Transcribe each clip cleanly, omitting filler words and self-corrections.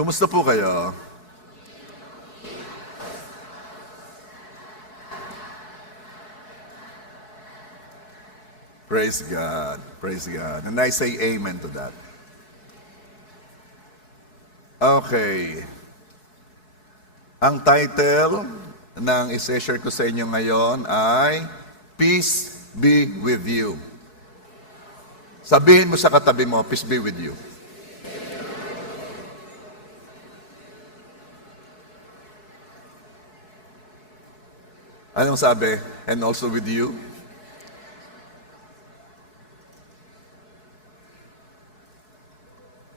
Kumusta po kayo? Praise God. Praise God. And I say amen to that. Okay. Ang title ng i-share ko sa inyo ngayon ay Peace be with you. Sabihin mo sa katabi mo, peace be with you. Anong sabi? And also with you?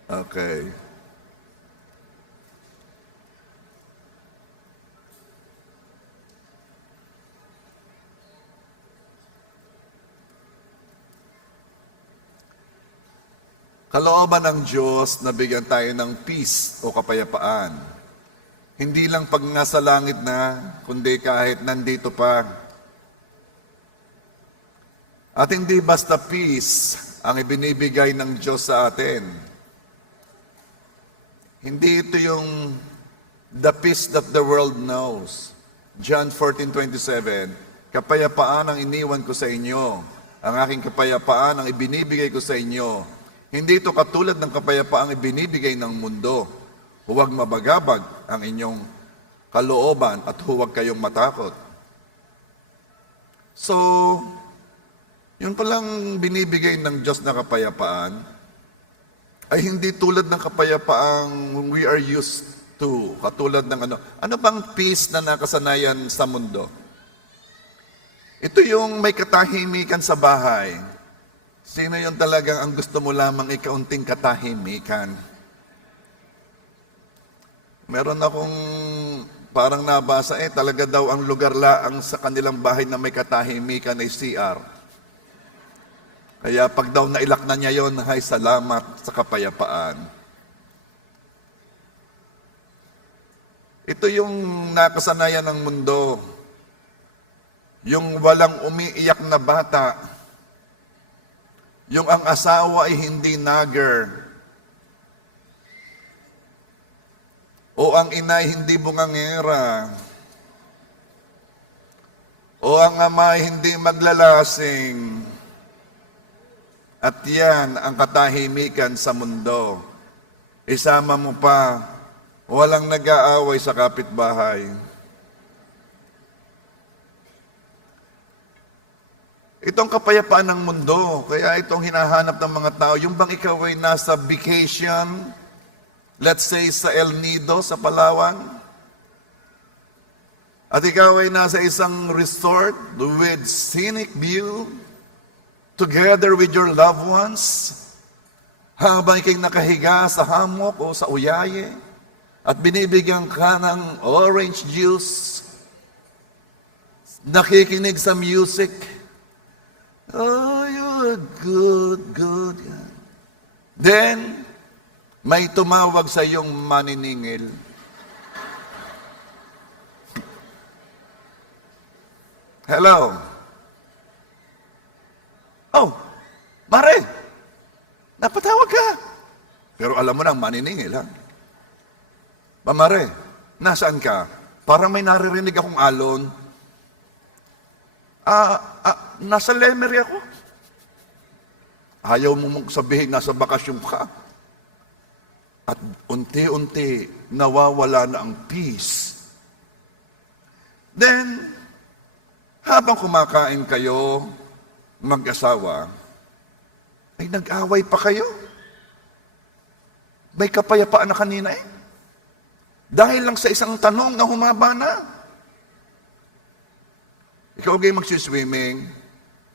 Okay. Kalooban ng Diyos na bigyan tayo ng peace o kapayapaan. Hindi lang pag nasa langit na, kundi kahit nandito pa. At hindi basta peace ang ibinibigay ng Diyos sa atin. Hindi ito yung the peace that the world knows. John 14:27, kapayapaan ang iniwan ko sa inyo. Ang aking kapayapaan ang ibinibigay ko sa inyo. Hindi ito katulad ng kapayapaang ibinibigay ng mundo. Huwag mabagabag ang inyong kalooban at huwag kayong matakot. So, yun palang binibigay ng Diyos na kapayapaan ay hindi tulad ng kapayapaang we are used to. Katulad ng ano bang peace na nakasanayan sa mundo? Ito yung may katahimikan sa bahay. Sino yung talagang ang gusto mo lamang ikaunting katahimikan? Meron akong parang nabasa talaga daw ang lugar laang sa kanilang bahay na may katahimikan ay CR. Kaya pag daw nailak na niya yon, ay salamat sa kapayapaan. Ito yung nakasanayan ng mundo. Yung walang umiiyak na bata. Yung ang asawa ay hindi nagger. O ang ina ay hindi bungangera. O ang ama ay hindi maglalasing. At yan ang katahimikan sa mundo. Isama mo pa, walang nag-aaway sa kapitbahay. Itong kapayapaan ng mundo, kaya itong hinahanap ng mga tao, yung bang ikaw ay nasa vacation, let's say sa El Nido, sa Palawan, at ikaw ay nasa isang resort with scenic view, together with your loved ones, habang ikay nakahiga sa hammock o sa uyaye, at binibigyan ka ng orange juice, nakikinig sa music, oh, you're good. Then, may tumawag sa iyong maniningil. Hello? Oh, Mare, napatawag ka. Pero alam mo na, maniningil, ha? Mare, nasaan ka? Parang may naririnig akong alon. Nasa Lemery ako. Ayaw mo mong sabihin, nasa bakasyon ka. At unti-unti, nawawala na ang peace. Then, habang kumakain kayo, mag-asawa, ay nag-away pa kayo. May kapayapaan na kanina eh. Dahil lang sa isang tanong na humaba na. Ikaw kayo magsiswimming,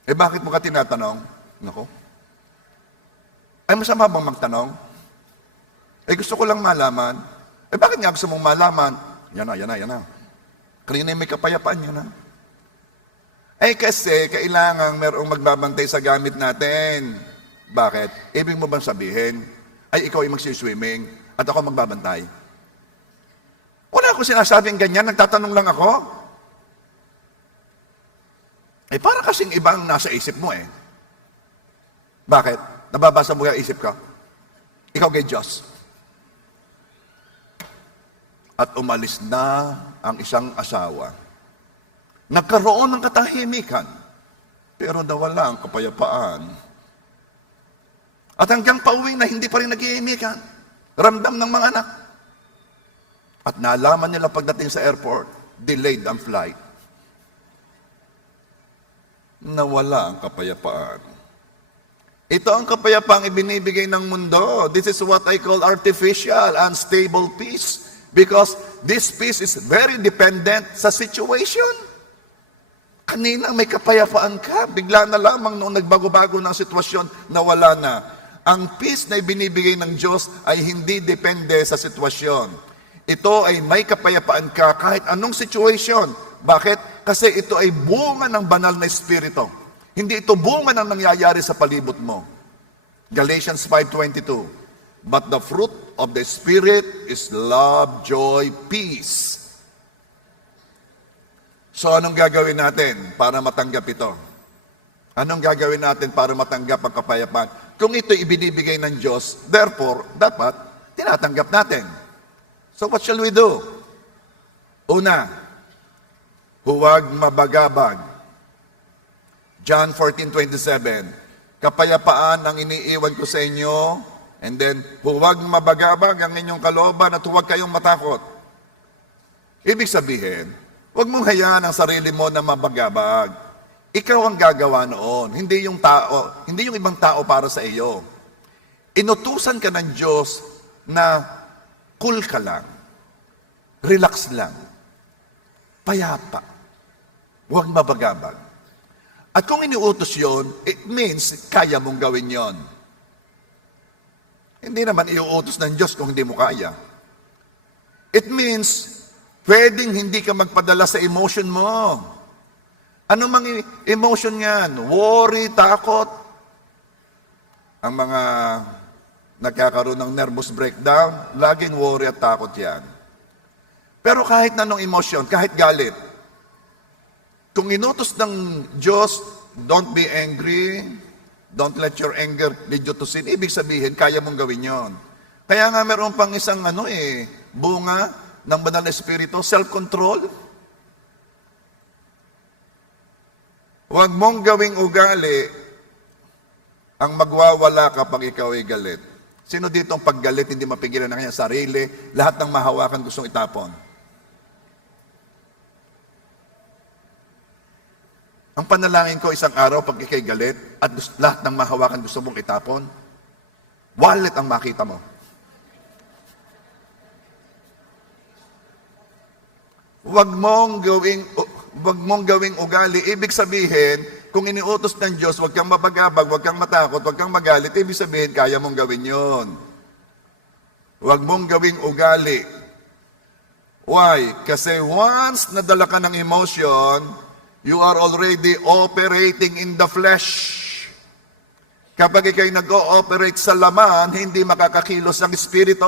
bakit mo ka tinatanong? Nako. Ay masama bang magtanong? Gusto ko lang malaman. Bakit nga gusto mong malaman? Yan na. Kanina may kapayapaan, yan na. Kasi kailangan merong magbabantay sa gamit natin. Bakit? Ibig mo bang sabihin, ikaw ay magsiswimming at ako magbabantay? Wala akong sinasabing ganyan, nagtatanong lang ako. Para kasing ibang nasa isip mo eh. Bakit? Nababasa mo yung isip ko? Ikaw kay Diyos. at umalis na ang isang asawa. Nagkaroon ng katahimikan, pero nawala ang kapayapaan. At hanggang pauwi na hindi pa rin naghihimikan, ramdam ng mga anak. At nalaman nila pagdating sa airport, delayed ang flight. Nawala ang kapayapaan. Ito ang kapayapaang ibinibigay ng mundo. This is what I call artificial, unstable peace. Because this peace is very dependent sa situation. Kanina may kapayapaan ka, bigla na lamang nung nagbago-bago ng sitwasyon, nawala na. Ang peace na ibinibigay ng Diyos ay hindi depende sa sitwasyon. Ito ay may kapayapaan ka kahit anong situation. Bakit? Kasi ito ay bunga ng banal na espiritu. Hindi ito bunga ng nangyayari sa palibot mo. Galatians 5:22. But the fruit of the Spirit is love, joy, peace. So anong gagawin natin para matanggap ito? Anong gagawin natin para matanggap ang kapayapaan? Kung ito ibinibigay ng Diyos, therefore, dapat tinatanggap natin. So what shall we do? Una, huwag mabagabag. John 14:27, kapayapaan ang iniiwan ko sa inyo, and then, huwag mabagabag ang inyong kalooban at huwag kayong matakot. Ibig sabihin, huwag mong hayaan ang sarili mo na mabagabag. Ikaw ang gagawa noon, hindi yung tao, hindi yung ibang tao para sa iyo. Inutusan ka ng Diyos na cool ka lang, relax lang, payapa, huwag mabagabag. At kung iniutos yon, it means kaya mong gawin yon. Hindi naman iuutos ng Diyos kung hindi mo kaya. It means, pwedeng hindi ka magpadala sa emotion mo. Ano mang emotion yan? Worry, takot. Ang mga nagkakaroon ng nervous breakdown, laging worry at takot yan. Pero kahit na anong emotion, kahit galit, kung inutos ng Diyos, don't be angry, don't let your anger lead you to sin, ibig sabihin, kaya mong gawin yon. Kaya nga meron pang isang bunga ng banal na espiritu, self-control. Huwag mong gawing ugali ang magwawala kapag ikaw ay galit. Sino dito ang paggalit, hindi mapigilan ng kanyang sarili, lahat ng mahawakan gustong itapon? Ang panalangin ko isang araw pag ikay galit at lahat ng mahawakan gusto mong itapon, wallet ang makita mo. Huwag mong gawing ugali. Ibig sabihin, kung iniutos ng Diyos, huwag kang mapagabag, huwag kang matakot, huwag kang magalit, ibig sabihin, kaya mong gawin yon. Huwag mong gawing ugali. Why? Kasi once nadala ka ng emotion, you are already operating in the flesh. Kapag ikay nag-ooperate sa laman, hindi makakakilos ang espiritu.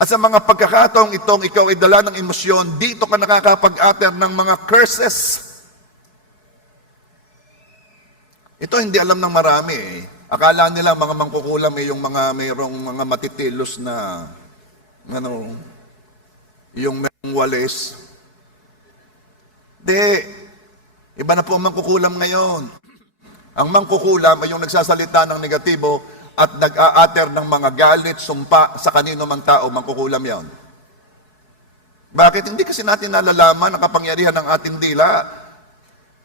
At sa mga pagkakataong itong ikaw ay dala ng emosyon, dito ka nakakapag-utter ng mga curses. Ito hindi alam ng marami eh. Akala nila mga mangkukulam yung mga mayroong mga matitilos na yung mayroong walis. Di, iba na po ang mangkukulam ngayon. Ang mangkukulam ay yung nagsasalita ng negatibo at nag-a-utter ng mga galit, sumpa sa kanino mang tao, mangkukulam yan. Bakit? Hindi kasi natin nalalaman ang kapangyarihan ng ating dila.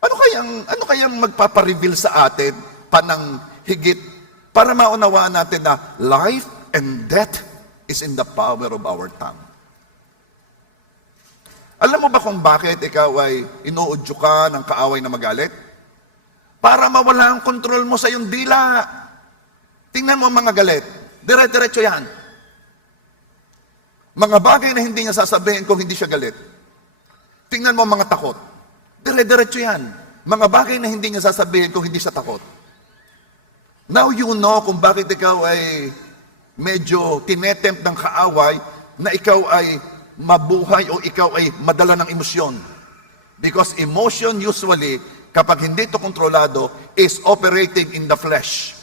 Ano kayang magpapareveal sa atin panang higit para maunawaan natin na life and death is in the power of our tongue. Alam mo ba kung bakit ikaw ay inuudyo ka ng kaaway na magalit? Para mawala ang kontrol mo sa iyong dila. Tingnan mo mga galit. Dire-diretso yan. Mga bagay na hindi niya sasabihin kung hindi siya galit. Tingnan mo mga takot. Dire-diretso yan. Mga bagay na hindi niya sasabihin kung hindi siya takot. Now you know kung bakit ikaw ay medyo tinetempt ng kaaway na ikaw ay mabuhay o ikaw ay madala ng emosyon. Because emotion usually, kapag hindi ito kontrolado, is operating in the flesh.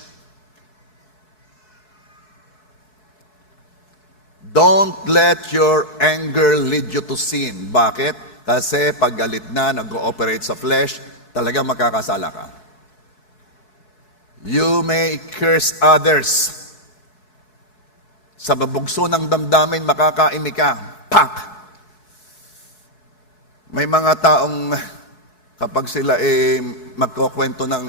Don't let your anger lead you to sin. Bakit? Kasi pag galit na, nag-ooperate sa flesh, talaga makakasala ka. You may curse others. Sa babugso ng damdamin, makakaimi ka. Pak! May mga taong kapag sila magkukwento ng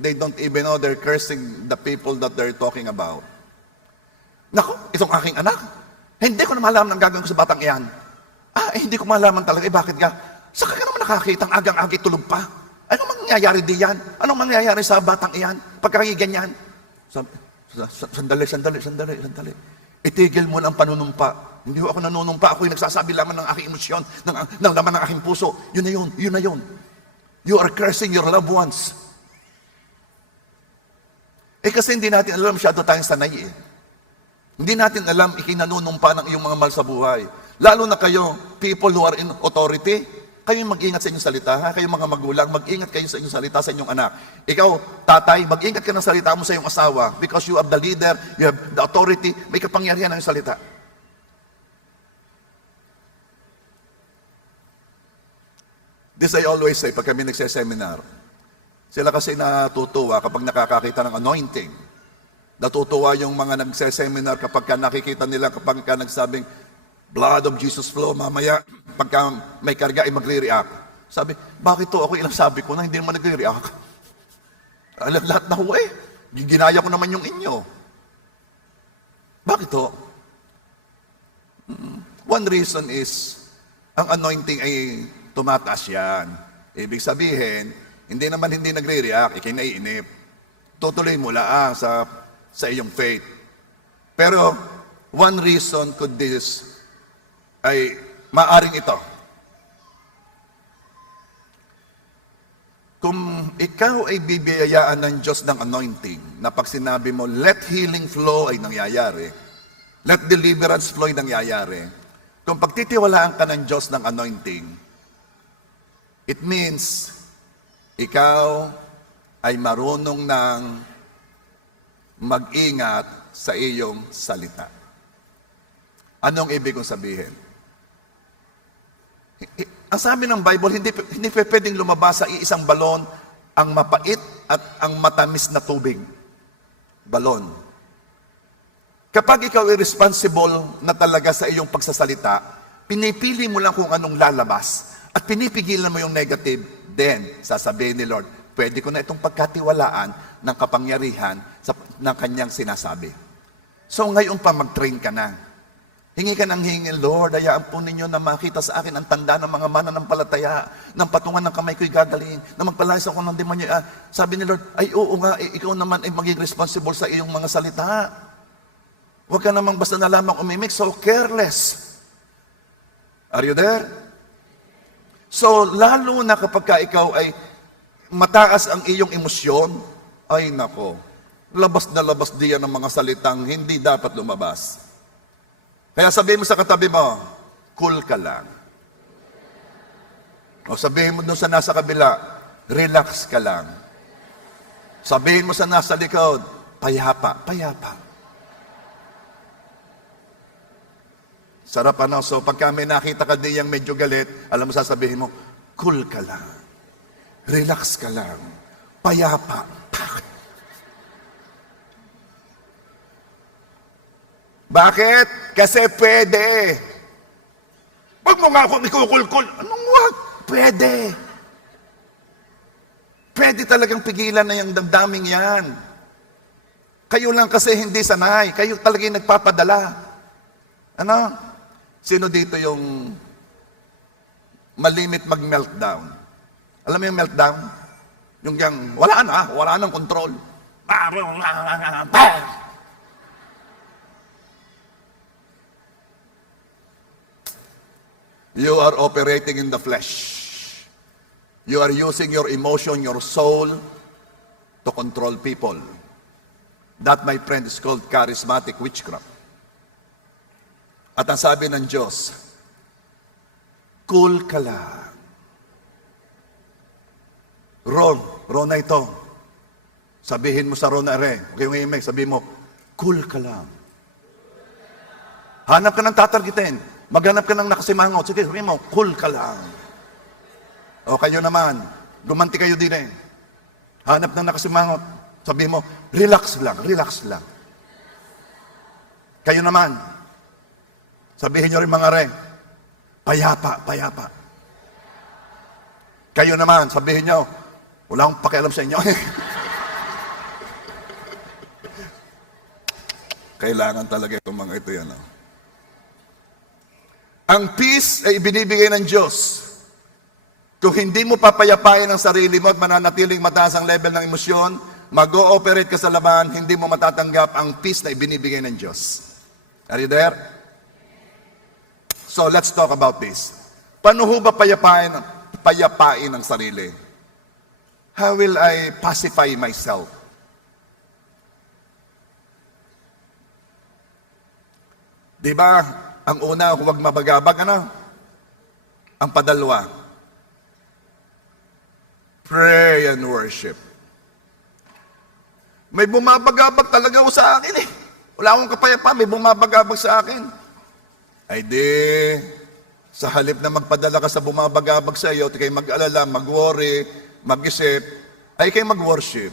they don't even know they're cursing the people that they're talking about. Naku, itong aking anak, hindi ko na malaman ang gagawin ko sa batang iyan. Hindi ko malaman talaga, bakit ka? Saka ka naman nakakita ang agang-agi tulog pa. Anong mangyayari diyan? Anong mangyayari sa batang iyan? Pagkakiganyan? Sandali. Itigil mo lang panunumpa. Hindi ako nanunumpa. Ako yung nagsasabi lamang ng aking emosyon, ng laman ng aking puso. Yun na yun. You are cursing your loved ones. Kasi hindi natin alam, masyado tayong sanay Hindi natin alam, ikinanunumpa ng iyong mga mahal sa buhay. Lalo na kayo, people who are in authority, kayo mag-ingat sa inyong salita, ha? Kayo mga magulang, mag-ingat kayo sa inyong salita sa inyong anak. Ikaw, tatay, mag-ingat ka ng salita mo sa iyong asawa because you have the leader, you have the authority, may kapangyarihan ng salita. This I always say pag kami nagseseminar. Sila kasi natutuwa kapag nakakakita ng anointing. Natutuwa yung mga nagseseminar kapag nakikita nila kapag nagsabing, blood of Jesus flow, mamaya, pagka may karga ay magre-react. Sabi, bakit to? Ako ilang sabi ko na hindi naman nagre-react. Lahat na ho ginaya ko naman yung inyo. Bakit to? One reason is, ang anointing ay tumataas yan. Ibig sabihin, hindi nagre-react, ikinaiinip. Tutuloy mo lang sa iyong faith. Pero, one reason could this ay maaring ito. Kung ikaw ay bibiyayaan ng Diyos ng anointing, na pag sinabi mo, let healing flow ay nangyayari, let deliverance flow ay nangyayari, kung pagtitiwalaan ka ng Diyos ng anointing, it means, ikaw ay marunong ng mag-ingat sa iyong salita. Anong ibig kong sabihin? Ang sabi ng Bible, hindi pwedeng lumabas sa iisang balon ang mapait at ang matamis na tubig. Balon. Kapag ikaw ay responsible na talaga sa iyong pagsasalita, pinipili mo lang kung anong lalabas at pinipigilan mo yung negative, then sasabihin ni Lord, pwede ko na itong pagkatiwalaan ng kapangyarihan ng kanyang sinasabi. So ngayon pa mag-train ka na. Hingi ka ng hingi, Lord, hayaan po ninyo na makita sa akin ang tanda ng mga mananampalataya, ng patungan ng kamay ko'y gagaling, na magpalayas ako ng demonyo. Sabi ni Lord, ay oo nga, ikaw naman ay maging responsible sa iyong mga salita. Huwag ka namang basta na lamang umimik, so careless. Are you there? So, lalo na kapag ka ikaw ay mataas ang iyong emosyon, ay nako, labas na labas diyan ng mga salitang hindi dapat lumabas. Kaya sabihin mo sa katabi mo, cool ka lang. O sabihin mo doon sa nasa kabila, relax ka lang. Sabihin mo sa nasa likod, payapa. Sarap So pagka may nakita ka diyang medyo galit, alam mo sasabihin mo, cool ka lang. Relax ka lang. Payapa. Bakit? Kasi pwede. Huwag mo nga akong ikukulkul. Anong wag? Pwede. Pwede talagang pigilan na yung damdaming yan. Kayo lang kasi hindi sanay. Kayo talagang nagpapadala. Ano? Sino dito yung malimit mag-meltdown? Alam mo yung meltdown? Yung wala nang control. You are operating in the flesh. You are using your emotion, your soul to control people. That, my friend, is called charismatic witchcraft. At ang sabi ng Diyos, cool ka lang. Ron na ito. Sabihin mo sa Ron na okay, sabihin mo, cool ka lang. Hanap ka ng tatargetin. Maghanap ka ng nakasimangot. Sige, sabihin mo, cool ka lang. O kayo naman, gumanti kayo din eh. Hanap ng nakasimangot. Sabihin mo, relax lang, relax lang. Kayo naman, sabihin nyo rin mga re, payapa, payapa. Kayo naman, sabihin nyo, wala akong pakialam sa inyo. Kailangan talaga itong mga ito yan. Ang peace ay ibinibigay ng Diyos. Kung hindi mo papayapain ang sarili mo at mananatiling mataas ang level ng emosyon, mag-ooperate ka sa laban, hindi mo matatanggap ang peace na ibinibigay ng Diyos. Are you there? So let's talk about this. Paano ho ba payapain ang sarili? How will I pacify myself? Di ba, ang una, huwag mabagabag, ano? Ang padalwa, pray and worship. May bumabagabag talaga ako sa akin eh. Wala akong kapayapa, may bumabagabag sa akin. Ay di, sa halip na magpadala ka sa bumabagabag sa iyo, di kayo mag-alala, mag-worry, mag-isip, ay kayo mag-worship.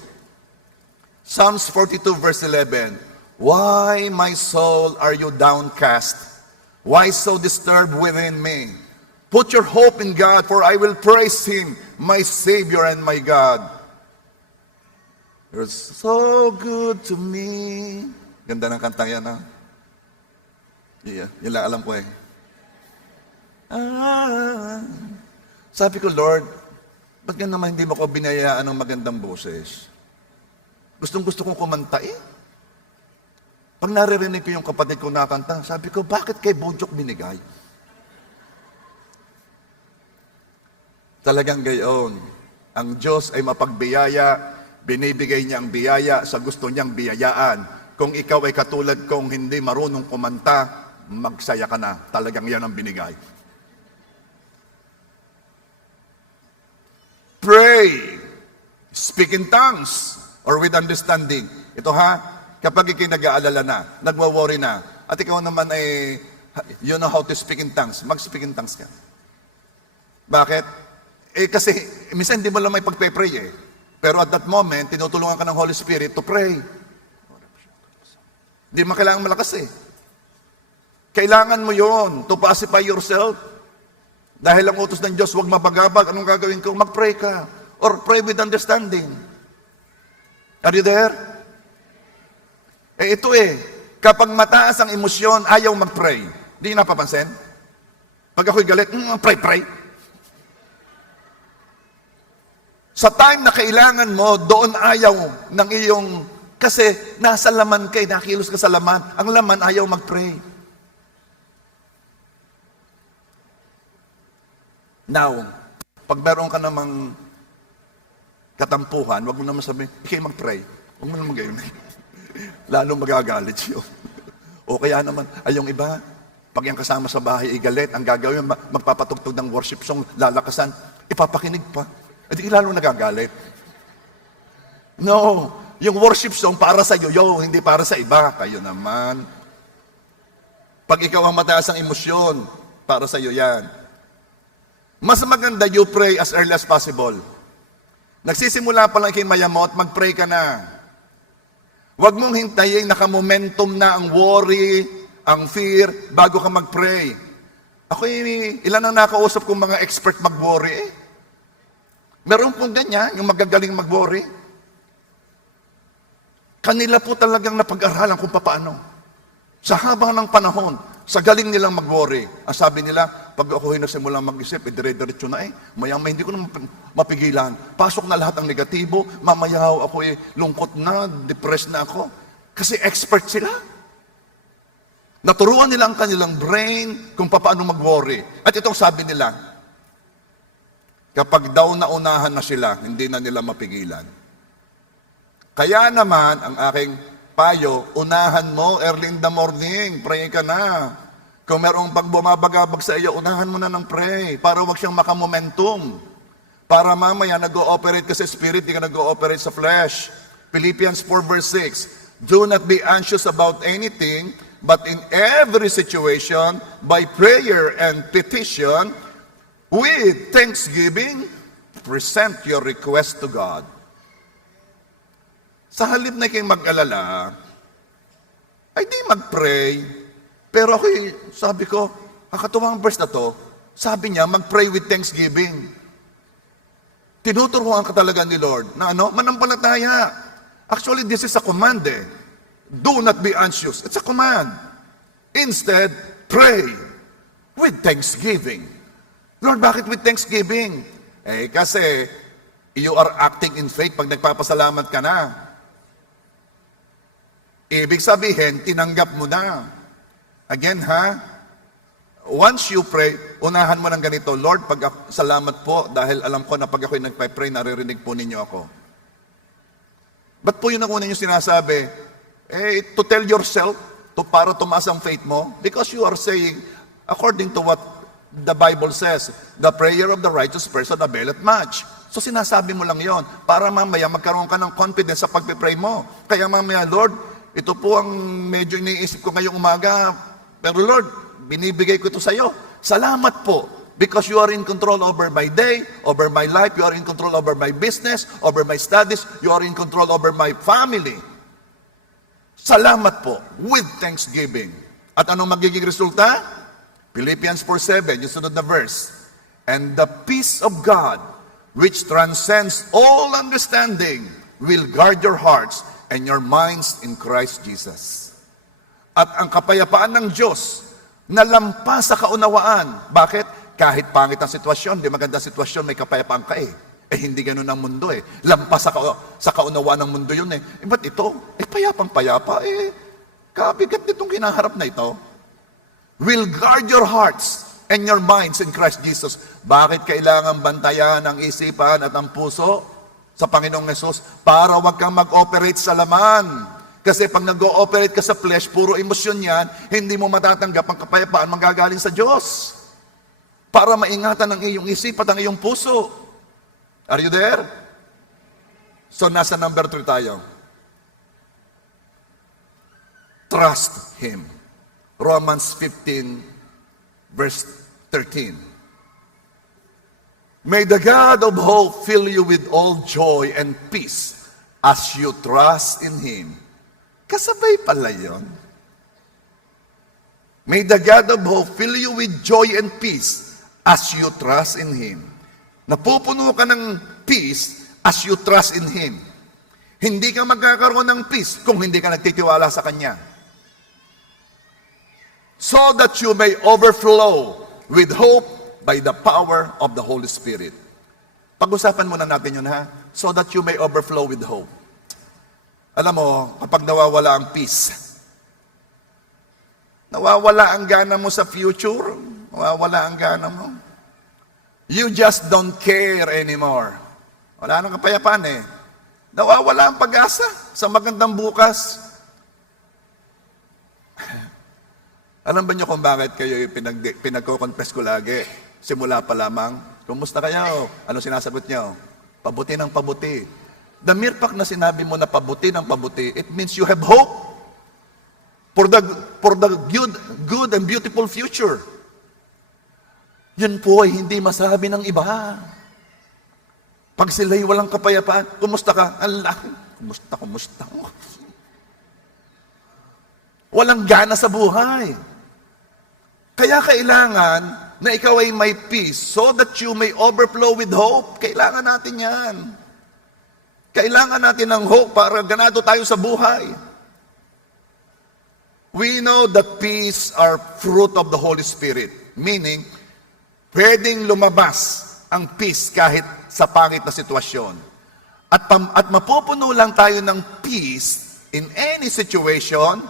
Psalms 42 verse 11, why, my soul, are you downcast? Why so disturbed within me? Put your hope in God, for I will praise Him, my Savior and my God. You're so good to me. Ganda ng kantang yan, ha? Yeah, yun lang alam ko eh. Sabi ko, Lord, ba't nga naman hindi mo ko binayaan ng magandang boses? Gustong-gusto kong kumanta eh. Pag naririnig ko yung kapatid ko nakanta, sabi ko, bakit kay Bojok binigay? Talagang gayon. Ang Diyos ay mapagbiyaya, binibigay niya ang biyaya sa gusto niyang biyayaan. Kung ikaw ay katulad kong hindi marunong kumanta, magsaya ka na. Talagang yan ang binigay. Pray. Speak in tongues or with understanding. Ito ha, kapag ikay nag-aalala na, nagwa-worry na, at ikaw naman ay, you know how to speak in tongues, mag-speak in tongues ka. Bakit? Eh kasi, minsan hindi mo lang may pagpe-pray eh. Pero at that moment, tinutulungan ka ng Holy Spirit to pray. Hindi mo kailangan malakas eh. Kailangan mo yon to pacify yourself. Dahil ang utos ng Diyos, huwag mabagabag. Anong gagawin ko? Mag-pray ka. Or pray with understanding. Are you there? Eh ito eh, kapag mataas ang emosyon, ayaw mag-pray. Di napapansin? Pag ako'y galit, pray. Sa time na kailangan mo, doon ayaw ng iyong, kasi nasa laman ka, nakilos ka sa laman. Ang laman ayaw mag-pray. Now, pag meron ka namang katampuhan, wag mo naman sabihin, ikay mag-pray. Huwag mo naman gayon. Lalong magagalit siyo. O kaya naman, ay yung iba, pag yung kasama sa bahay ay galit, ang gagawin, magpapatugtog ng worship song, lalakasan, ipapakinig pa. E di lalong nagagalit. No, yung worship song para sa iyo, hindi para sa iba. Kayo naman. Pag ikaw ang mataas ang emosyon, para sa iyo yan. Mas maganda, you pray as early as possible. Nagsisimula pa lang kayo mayamot, mag-pray ka na. Huwag mong hintayin, naka-momentum na ang worry, ang fear, bago ka mag-pray. Ako ilan ang nakausap kong mga expert mag-worry eh. Meron pong ganyan, yung magagaling mag-worry. Kanila po talagang napag-aralan kung paano. Sa haba ng panahon, sa galing nilang mag-worry. Ang sabi nila, pag ako nagsimulang mag-isip, dire-diretso na eh. Maya-maya hindi ko na mapigilan. Pasok na lahat ang negatibo, mamaya ako lungkot na, depressed na ako. Kasi expert sila. Naturuan nila ang kanilang brain kung paano mag-worry. At itong sabi nila, kapag daw naunahan na sila, hindi na nila mapigilan. Kaya naman, ang aking payo, unahan mo early in the morning, pray ka na. Kung merong pag bumabagabag sa iyo, unahan mo na ng pray para wag siyang makamomentum. Para mamaya nag-ooperate ka sa spirit, di ka nag-ooperate sa flesh. Philippians 4 verse 6, Do not be anxious about anything, but in every situation, by prayer and petition, with thanksgiving, present your request to God. Sa halip na kayong mag-alala, ay di mag-pray. Pero ako, sabi ko, kakatuwang verse na to, sabi niya, mag-pray with thanksgiving. Tinuturuan ka talaga ni Lord na manampalataya. Actually, this is a command eh. Do not be anxious. It's a command. Instead, pray with thanksgiving. Lord, bakit with thanksgiving? Eh, kasi you are acting in faith pag nagpapasalamat ka na. Ibig sabihin, tinanggap mo na. Again, once you pray, unahan mo ng ganito, Lord, salamat po dahil alam ko na pag ako'y nagpa-pray, naririnig po ninyo ako. Ba't po yun ang una yung sinasabi? To tell yourself, para tumaas ang faith mo, because you are saying, according to what the Bible says, the prayer of the righteous person availeth much. So sinasabi mo lang yon para mamaya magkaroon ka ng confidence sa pagpipray mo. Kaya mamaya, Lord, ito po ang medyo iniisip ko ngayong umaga, pero Lord, binibigay ko ito sa iyo. Salamat po, because you are in control over my day, over my life, you are in control over my business, over my studies, you are in control over my family. Salamat po, with thanksgiving. At anong magiging resulta? Philippians 4:7, yung sunod na verse. And the peace of God, which transcends all understanding, will guard your hearts and your minds in Christ Jesus. At ang kapayapaan ng Diyos, na lampas sa kaunawaan. Bakit? Kahit pangit ang sitwasyon, di maganda sitwasyon, may kapayapaan ka eh. Hindi ganun ang mundo eh. Lampas sa kaunawaan ng mundo yun eh. Ba't ito? Payapang-payapa kabigat nitong kinaharap na ito. Will guard your hearts and your minds in Christ Jesus. Bakit kailangan bantayan ang isipan at ang puso sa Panginoong Hesus? Para wag kang mag-operate sa laman. Kasi pag nag-ooperate ka sa flesh, puro emosyon yan, hindi mo matatanggap ang kapayapaan manggagaling sa Diyos. Para maingatan ang iyong isip at ang iyong puso. Are you there? So nasa number 3 tayo. Trust Him. Romans 15, verse 13. May the God of hope fill you with all joy and peace as you trust in Him. Kasabay pala yun. May the God of hope fill you with joy and peace as you trust in Him. Napupuno ka ng peace as you trust in Him. Hindi ka magkakaroon ng peace kung hindi ka nagtitiwala sa Kanya. So that you may overflow with hope by the power of the Holy Spirit. Pag-usapan muna natin yun So that you may overflow with hope. Alam mo, kapag nawawala ang peace, nawawala ang gana mo sa future, nawawala ang gana mo, you just don't care anymore. Wala nang kapayapaan Nawawala ang pag-asa sa magandang bukas. Alam ba niyo kung bakit kayo pinagko-confess ko lagi? Simula pa lamang, kumusta kayo? Ano sinasagot niyo? Pabuti ng pabuti. The mere fact na sinabi mo na pabuti ng pabuti, it means you have hope for the good and beautiful future. Yun po ay hindi masabi ng iba. Pag sila'y walang kapayapaan, kumusta ka? Allah, kumusta. Walang gana sa buhay. Kaya kailangan na ikaw ay may peace so that you may overflow with hope. Kailangan natin yan. Kailangan natin ng hope para ganado tayo sa buhay. We know that peace are fruit of the Holy Spirit. Meaning, pwedeng lumabas ang peace kahit sa pangit na sitwasyon. At mapupuno lang tayo ng peace in any situation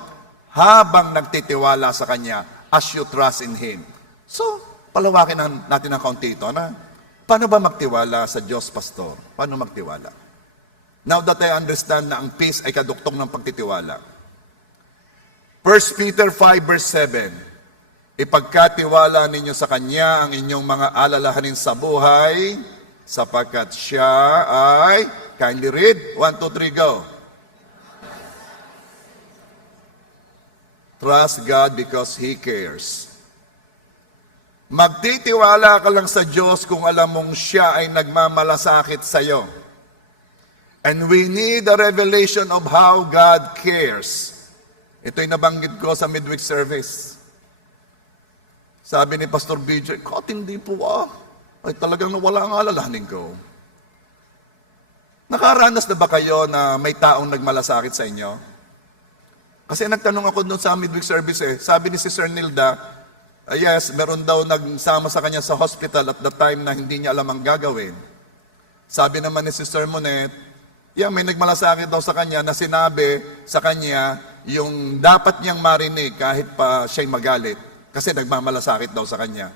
habang nagtitiwala sa Kanya as you trust in Him. So, palawakin natin ang kaunti ito paano ba magtiwala sa Diyos, Pastor? Paano magtiwala? Now that I understand na ang peace ay kaduktong ng pagtitiwala. 1 Peter 5 verse 7, ipagkatiwala ninyo sa Kanya ang inyong mga alalahanin sa buhay, sapagkat Siya ay, kindly read, 1, 2, 3, go. Trust God because He cares. Magtitiwala ka lang sa Diyos kung alam mong siya ay nagmamalasakit sa iyo. And we need a revelation of how God cares. Ito'y nabanggit ko sa midweek service. Sabi ni Pastor BJ, hindi po Ay talagang nawala ang alalahanin ko. Nakaranas na ba kayo na may taong nagmalasakit sa inyo? Kasi nagtanong ako doon sa midweek service Sabi ni Sister Nilda, yes, meron daw nagsama sa kanya sa hospital at the time na hindi niya alam ang gagawin. Sabi naman ni Sister Monet, may nagmalasakit daw sa kanya na sinabi sa kanya yung dapat niyang marinig kahit pa siya'y magalit. Kasi nagmamalasakit daw sa kanya.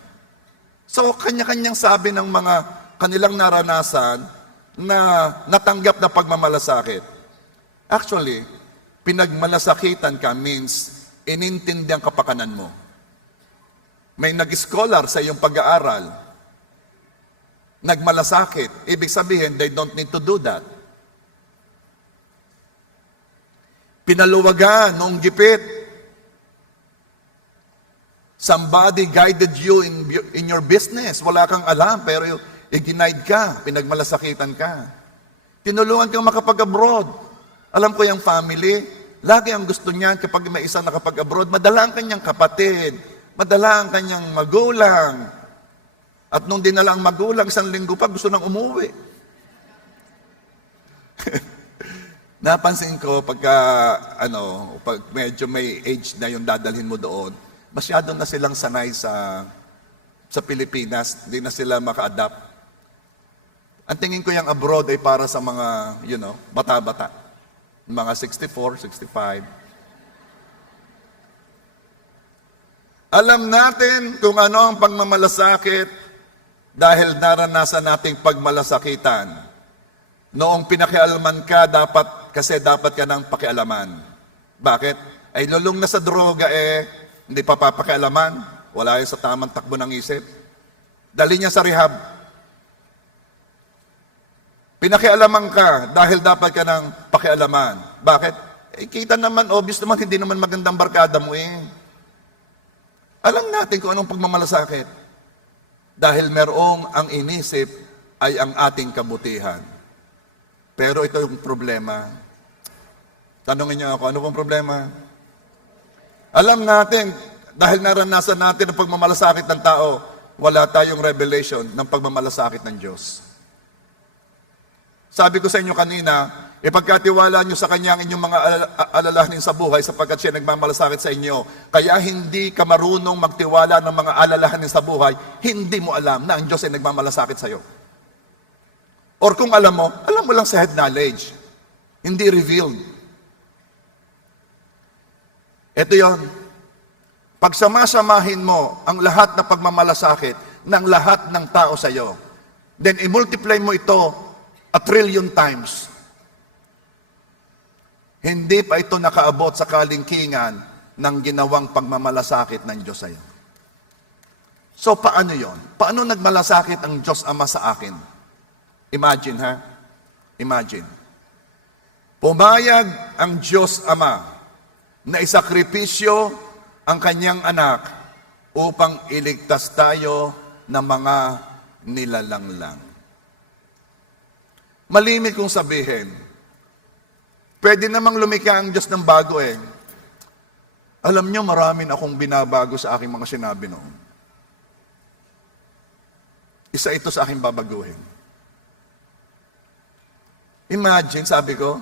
So, kanya-kanyang sabi ng mga kanilang naranasan na natanggap na pagmamalasakit. Actually, pinagmalasakitan ka means inintindihan kapakanan mo. May nag-scholar sa iyong pag-aaral, nagmalasakit. Ibig sabihin, they don't need to do that. Pinaluwagan noong gipit. Somebody guided you in your business. Wala kang alam, pero i-guide ka, pinagmalasakitan ka. Tinulungan kang makapag-abroad. Alam ko yung family, lagi ang gusto niya kapag may isang nakapag-abroad, madala ang kanyang kapatid, madala ang kanyang magulang. At nung dinala ang magulang, 1 linggo pa, gusto nang umuwi. Napansin ko pag medyo may age na yung dadalhin mo doon, masyado na silang sanay sa Pilipinas, hindi na sila maka-adapt. Ang tingin ko yung abroad ay para sa mga, bata-bata. Mga 64, 65. Alam natin kung ano ang pagmamalasakit dahil naranasan nating pagmalasakitan. Noong pinakialaman ka, dapat ka ng pakialaman. Bakit? Ay lulong na sa droga hindi pa papakialaman. Wala yan sa tamang takbo ng isip. Dali niya sa rehab. Pinakialaman ka dahil dapat ka ng pakialaman. Bakit? Kita naman, obvious naman, hindi naman magandang barkada mo Alam natin kung anong pagmamalasakit. Dahil merong ang inisip ay ang ating kabutihan. Pero ito yung problema. Tanungin niyo ako, ano pong problema? Alam natin, dahil naranasan natin ang pagmamalasakit ng tao, wala tayong revelation ng pagmamalasakit ng Diyos. Sabi ko sa inyo kanina, ipagkatiwala nyo sa Kanya ang inyong mga alalahanin sa buhay sapagkat siya nagmamalasakit sa inyo. Kaya hindi ka marunong magtiwala ng mga alalahanin sa buhay, hindi mo alam na ang Diyos ay nagmamalasakit sa iyo. Or kung alam mo lang sa head knowledge. Hindi revealed. Ito yon. Pagsamasamahin mo ang lahat na pagmamalasakit ng lahat ng tao sa iyo, then i-multiply mo ito 1,000,000,000 times. Hindi pa ito nakaabot sa kalingkingan ng ginawang pagmamalasakit ng Diyos sa iyo. So paano yon? Paano nagmalasakit ang Diyos Ama sa akin? Imagine Imagine. Pumayag ang Diyos Ama na isakripisyo ang kanyang anak upang iligtas tayo ng mga nilalanglang. Malimit kong sabihin, pwede namang lumikha ang Diyos ng bago Alam nyo, marami na akong binabago sa aking mga sinabi noon. Isa ito sa aking babaguhin. Imagine, sabi ko,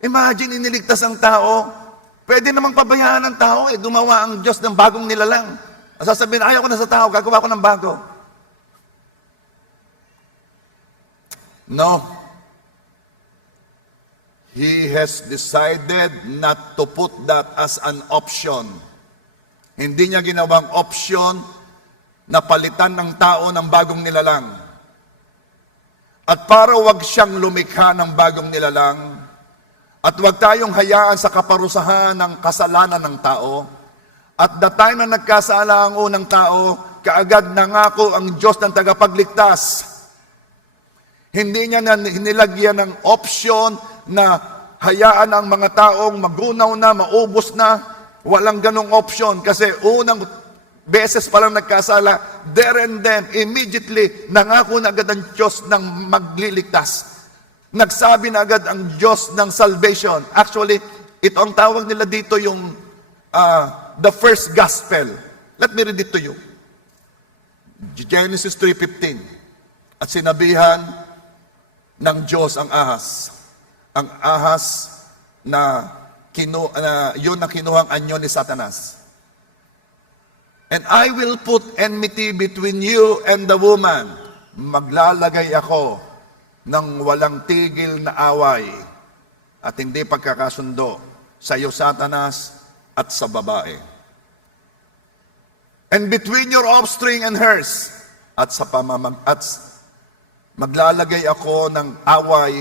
imagine iniligtas ang tao. Pwede namang pabayaan ng tao gumawa ang Diyos ng bagong nilalang. Sasabihin, ayaw ko na sa tao, gagawa ko ng bago. No. He has decided not to put that as an option. Hindi niya ginawang option na palitan ng tao ng bagong nilalang. At para wag siyang lumikha ng bagong nilalang, at wag tayong hayaan sa kaparusahan ng kasalanan ng tao, at the time na nagkasala ang unang tao, kaagad nangako ang Diyos ng tagapagligtas. Hindi niya nilagyan ng option na hayaan ang mga taong magunaw na, maubos na. Walang ganong option kasi unang beses pa lang nagkasala, there and then, immediately, nangako na agad ang Diyos ng magliligtas. Nagsabi na agad ang Diyos ng salvation. Actually, ito ang tawag nila dito yung the first gospel. Let me read it to you. Genesis 3:15. At sinabihan ng Diyos ang ahas. Ang ahas na yun ang kinuhang anyo ni Satanas. And I will put enmity between you and the woman. Maglalagay ako ng walang tigil na away at hindi pagkakasundo sa iyo, Satanas, at sa babae. And between your offspring and hers, at maglalagay ako ng away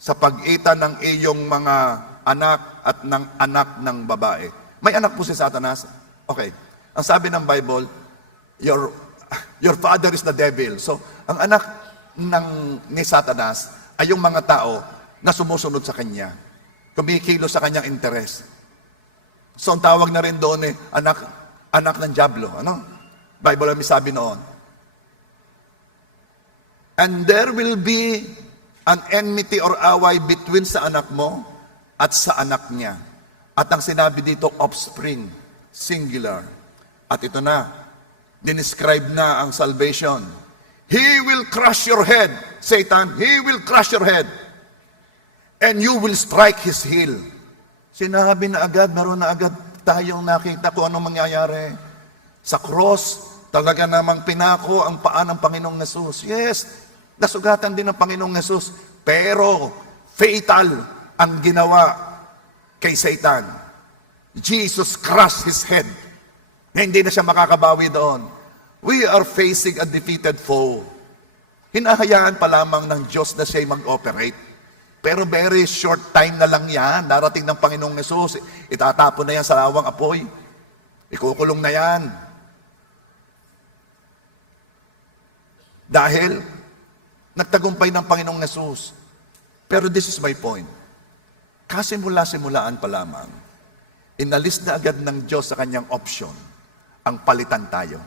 sa pagitan ng iyong mga anak at ng anak ng babae. May anak po si Satanas. Okay. Ang sabi ng Bible, your father is the devil. So, ang anak ni Satanas ay yung mga tao na sumusunod sa kanya. Kumikilo sa kanyang interes. So, ang tawag na rin doon anak ng diablo. Ano? Bible ang sabi noon. And there will be an enmity or away between sa anak mo at sa anak niya. At ang sinabi dito, offspring, singular. At ito na, dinescribe na ang salvation. He will crush your head, Satan. He will crush your head. And you will strike his heel. Sinabi na agad, meron na agad tayong nakita kung anong mangyayari. Sa cross, talaga namang pinako ang paa ng Panginoong Hesus. Yes, nasugatan din ng Panginoong Hesus. Pero, fatal ang ginawa kay Satan. Jesus crushed his head. Hindi na siya makakabawi doon. We are facing a defeated foe. Hinahayaan pa lamang ng Diyos na siya'y mag-operate. Pero very short time na lang yan. Darating ng Panginoong Hesus. Itatapon na yan sa lawang apoy. Ikukulong na yan. Dahil nagtagumpay ng Panginoong Hesus. Pero this is my point. Kasimula-simulaan pa lamang, inalis na agad ng Diyos sa kanyang option ang palitan tayo.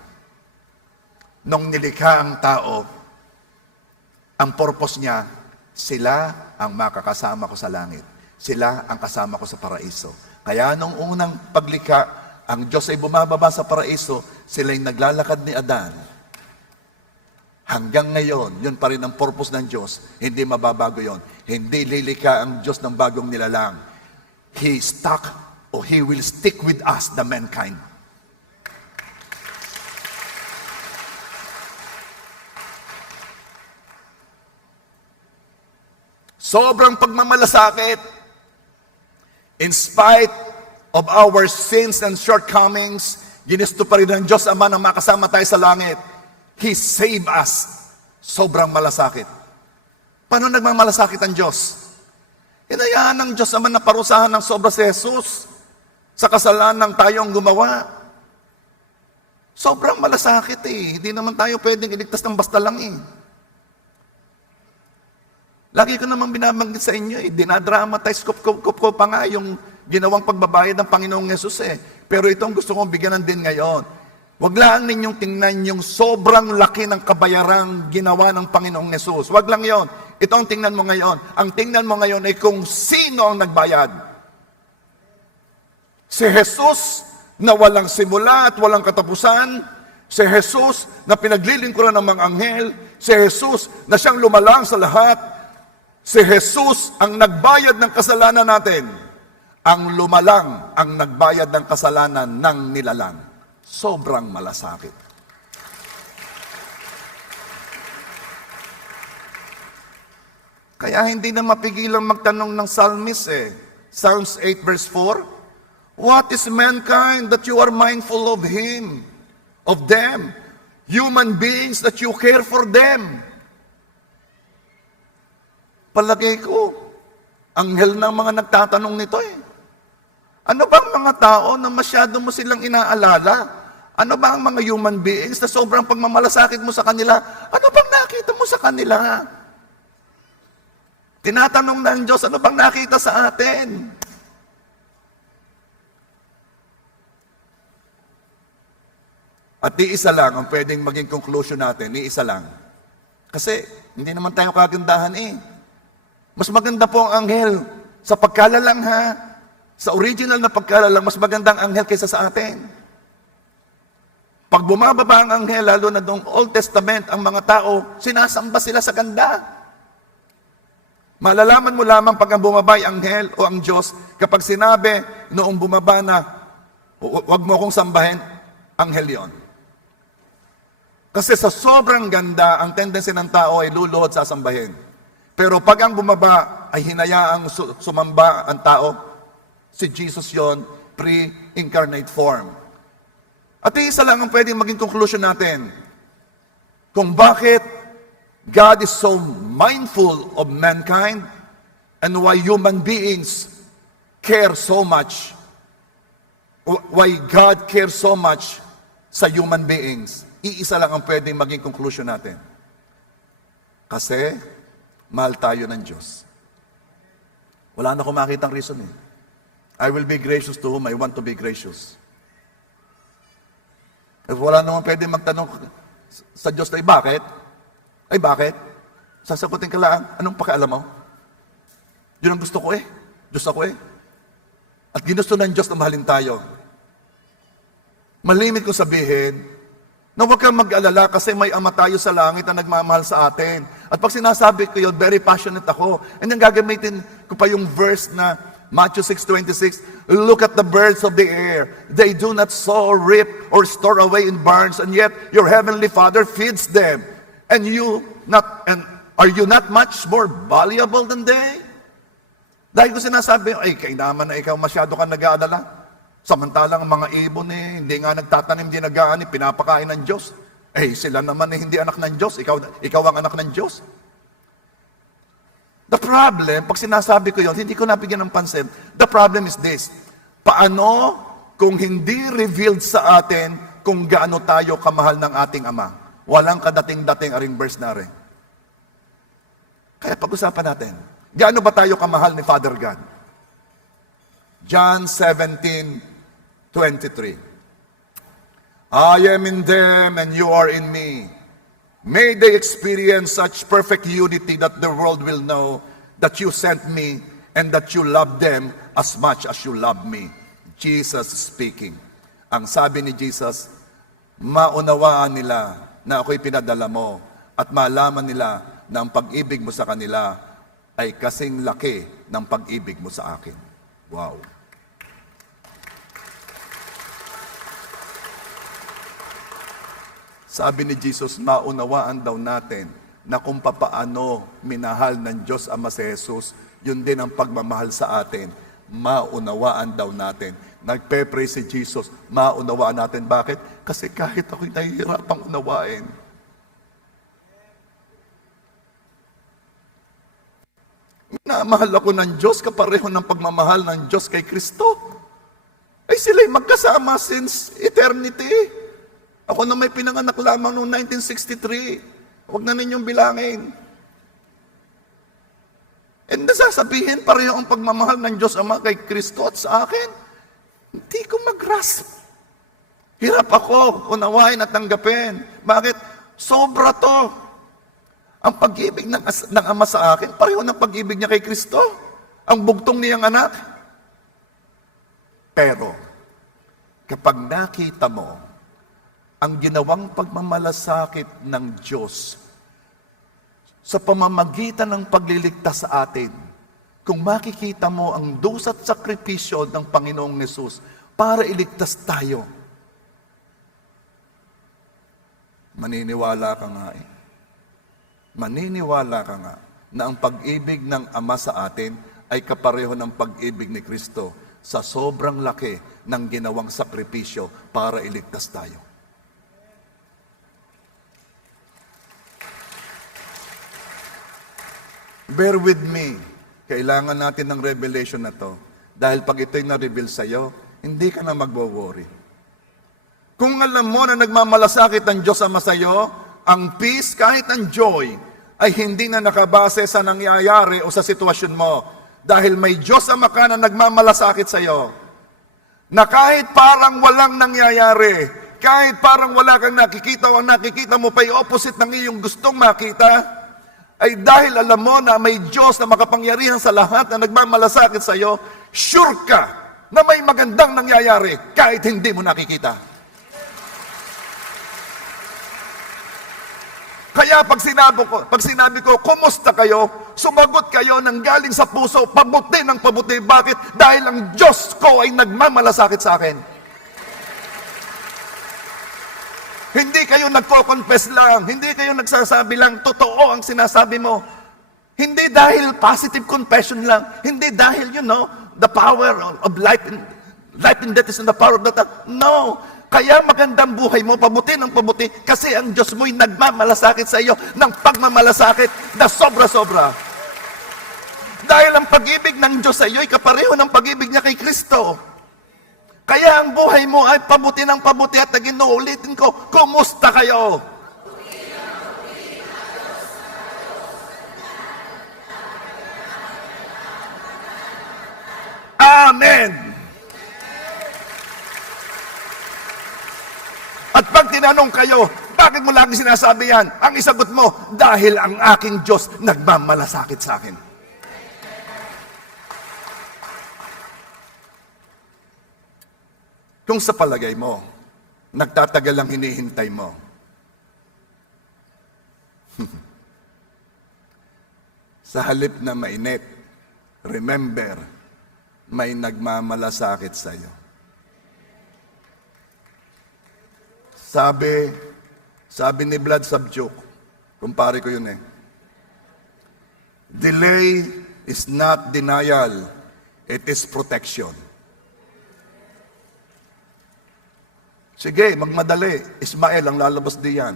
Nung nilikha ang tao, ang purpose niya, sila ang makakasama ko sa langit. Sila ang kasama ko sa paraiso. Kaya nung unang paglikha, ang Diyos ay bumababa sa paraiso, sila'y naglalakad ni Adan. Hanggang ngayon, yun pa rin ang purpose ng Diyos. Hindi mababago yon. Hindi lilikha ang Diyos ng bagong nilalang. He will stick with us, the mankind. Sobrang pagmamalasakit. In spite of our sins and shortcomings, ginusto pa rin ng Diyos Ama na makasama tayo sa langit. He saved us. Sobrang malasakit. Paano nagmamalasakit ang Diyos? Hinayaan ng Diyos Ama na parusahan ng sobra si Jesus sa kasalanan tayong gumawa. Sobrang malasakit eh. Hindi naman tayo pwedeng iligtas ng basta lang eh. Lagi ko namang binabanggit sa inyo eh. Dinadramatize ko pa nga yung ginawang pagbabayad ng Panginoong Yesus eh. Pero itong gusto kong bigyan din ngayon. Huwag lang ninyong tingnan yung sobrang laki ng kabayarang ginawa ng Panginoong Yesus. Huwag lang yon. Ito ang tingnan mo ngayon. Ang tingnan mo ngayon ay kung sino ang nagbayad. Si Jesus na walang simula at walang katapusan. Si Jesus na pinaglilingkuran ng mga anghel. Si Jesus na siyang lumalang sa lahat. Si Jesus ang nagbayad ng kasalanan natin. Ang lumalang ang nagbayad ng kasalanan ng nilalang. Sobrang malasakit. Kaya hindi na mapigilang magtanong ng psalmist eh. Psalms 8 verse 4, what is mankind that you are mindful of him, of them? Human beings that you care for them. Palagay ko, anghel ng mga nagtatanong nito eh. Ano bang mga tao na masyado mo silang inaalala? Ano ba ang mga human beings na sobrang pagmamalasakit mo sa kanila? Ano bang nakita mo sa kanila? Tinatanong ng Diyos, ano bang nakita sa atin? At iisa lang ang pwedeng maging conclusion natin, iisa lang. Kasi hindi naman tayo kagandahan eh. Mas maganda po ang anghel sa pagkalalang ha. Sa original na pagkalalang, mas magandang anghel kaysa sa atin. Pag bumababa ang anghel, lalo na noong Old Testament, ang mga tao, sinasamba sila sa ganda. Malalaman mo lamang pag ang bumaba ang anghel o ang Diyos, kapag sinabi noong bumaba na, huwag mo akong sambahin, anghel yon. Kasi sa sobrang ganda, ang tendency ng tao ay luluhod sa sambahin. Pero pag ang bumaba ay hinayaang sumamba ang tao, si Jesus yon, pre-incarnate form. At isa lang ang pwedeng maging conclusion natin kung bakit God is so mindful of mankind and why human beings care so much, why God cares so much sa human beings. Iisa lang ang pwedeng maging conclusion natin. Kasi mahal tayo ng Diyos. Wala na akong makitang reason eh. I will be gracious to whom I want to be gracious. At wala naman pwede magtanong sa Diyos na, bakit? Ay, bakit? Sasagutin ka lang, anong pakialam mo? Yun ang gusto ko eh. Diyos ako eh. At ginusto ng Diyos na mahalin tayo. Malimit ko sabihin, na huwag kang mag-alala kasi may ama tayo sa langit na nagmamahal sa atin. At pag sinasabi ko yun, very passionate ako. And then gagamitin ko pa yung verse na Matthew 6:26, look at the birds of the air. They do not sow, reap, or store away in barns, and yet your heavenly Father feeds them. And are you not much more valuable than they? Dahil ko sinasabi, ay, kainaman na ikaw masyado ka nag-aalala. Samantalang ang mga ibon hindi nga nagtatanim, hindi nag-aani, pinapakain ng Diyos. Sila naman hindi anak ng Diyos. Ikaw ang anak ng Diyos. The problem, pag sinasabi ko yun, hindi ko nabigyan ng pansin. The problem is this. Paano kung hindi revealed sa atin kung gaano tayo kamahal ng ating Ama? Walang kadating-dating aring verse na rin. Kaya pag-usapan natin, gaano ba tayo kamahal ni Father God? John 17:23. I am in them and you are in me. May they experience such perfect unity that the world will know that you sent me and that you love them as much as you love me. Jesus speaking. Ang sabi ni Jesus, maunawaan nila na ako'y pinadala mo at malaman nila na ang pag-ibig mo sa kanila ay kasing laki ng pag-ibig mo sa akin. Wow. Sabi ni Jesus, maunawaan daw natin na kung papaano minahal ng Diyos Ama si Jesus, yun din ang pagmamahal sa atin. Maunawaan daw natin. Nagpe-pray si Jesus, maunawaan natin. Bakit? Kasi kahit ako'y nahihirapang unawain. Minamahal ako ng Diyos, kapareho ng pagmamahal ng Diyos kay Kristo. Ay sila'y magkasama since eternity. Ako na may pinanganak lamang noong 1963. Huwag na ninyong bilangin. And nasasabihin, pareho ang pagmamahal ng Diyos Ama kay Kristo at sa akin. Hindi ko mag-grasp. Hirap ako unawain at tanggapin. Bakit? Sobra to. Ang pag-ibig ng Ama sa akin, pareho ng pag-ibig niya kay Kristo. Ang bugtong niyang anak. Pero, kapag nakita mo ang ginawang pagmamalasakit ng Diyos sa pamamagitan ng pagliligtas sa atin, kung makikita mo ang dusa't sakripisyo ng Panginoong Hesus para iligtas tayo, maniniwala ka nga eh. Maniniwala ka nga na ang pag-ibig ng Ama sa atin ay kapareho ng pag-ibig ni Kristo sa sobrang laki ng ginawang sakripisyo para iligtas tayo. Bear with me. Kailangan natin ng revelation na to. Dahil pag ito'y na-reveal sa'yo, hindi ka na magwo-worry. Kung alam mo na nagmamalasakit ang Diyos Ama sa'yo, ang peace, kahit ang joy, ay hindi na nakabase sa nangyayari o sa sitwasyon mo. Dahil may Diyos Ama ka na nagmamalasakit sa'yo. Na kahit parang walang nangyayari, kahit parang wala kang nakikita o ang nakikita mo pa yung opposite ng iyong gustong makita, ay dahil alam mo na may Diyos na makapangyarihan sa lahat na nagmamalasakit sa iyo, sure ka na may magandang nangyayari kahit hindi mo nakikita. Kaya pag sinabi ko, kumusta kayo? Sumagot kayo ng galing sa puso, pabuti ng pabuti. Bakit? Dahil ang Diyos ko ay nagmamalasakit sa akin. Hindi kayo nagko-confess lang, hindi kayo nagsasabi lang, totoo ang sinasabi mo. Hindi dahil positive confession lang, hindi dahil, the power of life and death is in the power of the tongue. No! Kaya magandang buhay mo, pabuti ng pabuti, kasi ang Diyos mo'y nagmamalasakit sa iyo ng pagmamalasakit na sobra-sobra. Dahil ang pag-ibig ng Diyos sa iyo ay kapareho ng pag-ibig niya kay Kristo. Kaya ang buhay mo ay pabuti ng pabuti at inuulitin ko, kumusta kayo? Amen! At pag tinanong kayo, bakit mo lagi sinasabi yan? Ang isagot mo, dahil ang aking Diyos nagmamalasakit sa akin. Kung sa palagay mo, nagtatagal ang hinihintay mo, sa halip na mainit, remember, may nagmamalasakit sa iyo. Sabi ni Vlad Sabchuk, kumpare ko yun delay is not denial, it is protection. Sige, magmadali. Ismael ang lalabas diyan.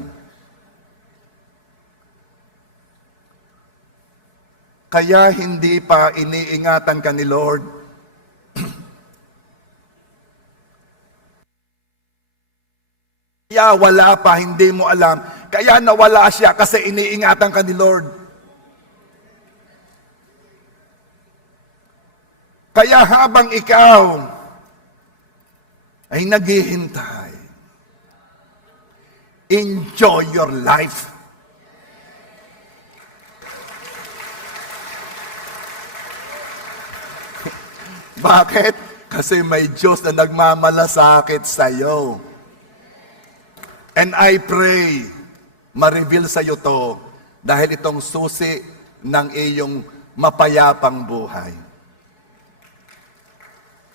Kaya hindi pa iniingatan ka ni Lord. Kaya wala pa, hindi mo alam. Kaya nawala siya kasi iniingatan ka ni Lord. Kaya habang ikaw ay naghihintay, enjoy your life. Bakit? Kasi may Diyos na nagmamalasakit sa iyo. And I pray, ma-reveal sa iyo to dahil itong susi ng iyong mapayapang buhay.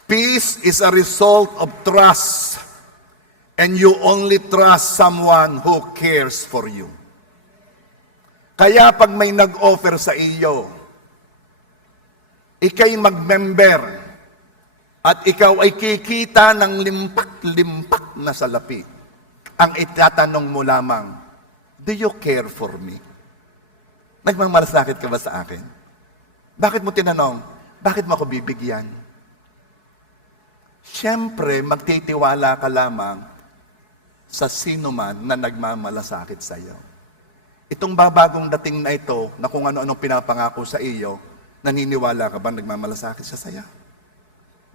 Peace is a result of trust, and you only trust someone who cares for you. Kaya pag may nag-offer sa iyo, ikay mag-member at ikaw ay kikita ng limpak-limpak na salapi. Ang itatanong mo lamang, do you care for me? Nagmamalasakit ka ba sa akin? Bakit mo tinanong? Bakit mo ako bibigyan? Siyempre, magtitiwala ka lamang sa sino man na nagmamalasakit sa iyo. Itong babagong dating na ito, na kung ano-anong pinapangako sa iyo, naniniwala ka ba nagmamalasakit siya sa iyo?